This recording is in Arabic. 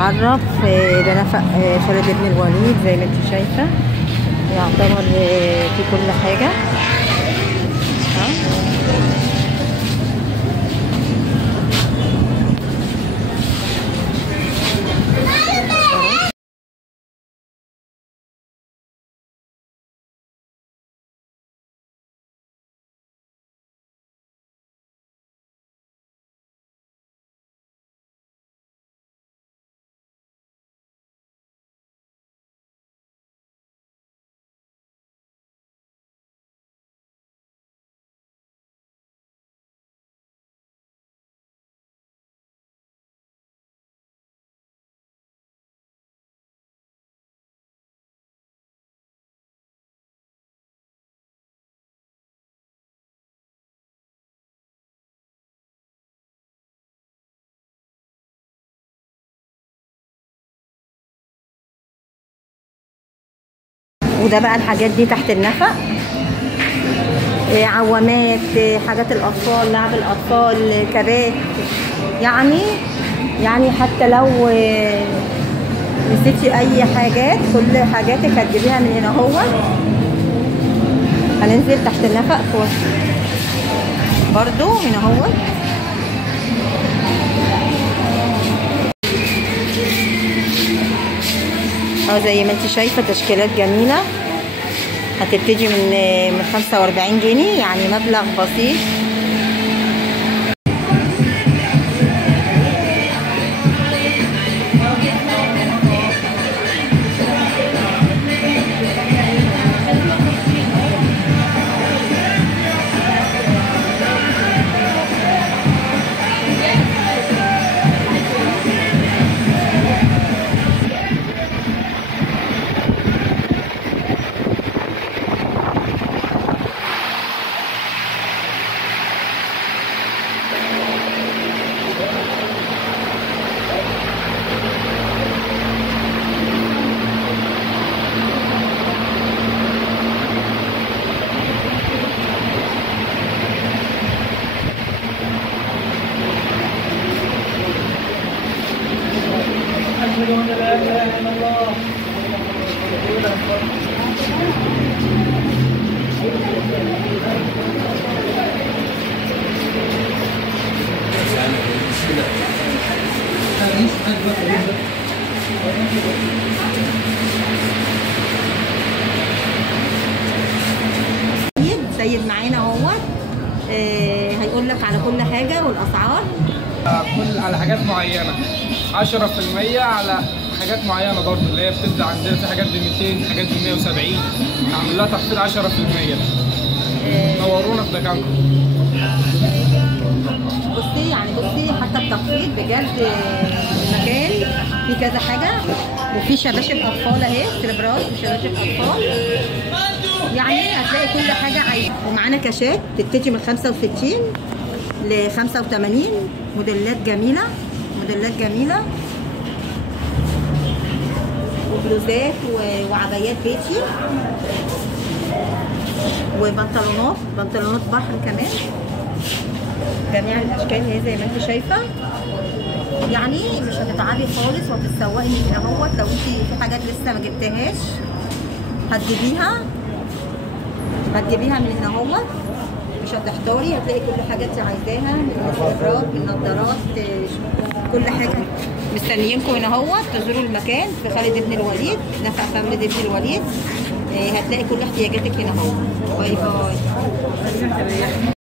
نتعرف. ده نفق خالد بن الوليد زي ما انت شايفه، يعتبر في كل حاجه. وده بقى الحاجات دي تحت النفق، عوامات، حاجات الاطفال، لعب الاطفال، كبات. يعني حتى لو نسيتي اي حاجات، كل حاجاتك هتجيبيها من هنا. هو هننزل تحت النفق برضو هنا. هو زي ما انت شايفه تشكيلات جميله، هتبتدي من 45 جنيه، يعني مبلغ بسيط. سيد معانا اهوت، هيقول لك على كل حاجه والاسعار. على حاجات معينه 10% على حاجات معينه برضه، اللي هي بتبدا عندنا في حاجات ب 200، حاجات ب 170، عامل لها تخفيض 10%. نورونا في مكانكم. بصي حتى التخفيض بجد، المكان في كذا حاجه، وفي شباشب اطفال اهي، سليبرات وشباشب اطفال، يعني هتلاقي كل حاجه عايزه. ومعانا كاشات تبتدي من 65 ل 85، موديلات جميله، وبلوزات وعبايات بيتي وبنطلونات بحر كمان، جميع الاشكال هي زي ما انت شايفه. يعني مش هتتعبي خالص وهتتسوقي من هنا اهوت. لو انت في حاجات لسه ما جبتهاش هتجيبيها من هنا اهوت، مش هتحتاري، هتلاقي كل حاجه انت عايزاها، من السكرات، من النضارات، كل حاجه. مستنيينكم هنا اهوت، تزوروا المكان في خالد بن الوليد، نفق خالد بن الوليد. هتلاقي كل احتياجاتك هنا اهوت. باي باي.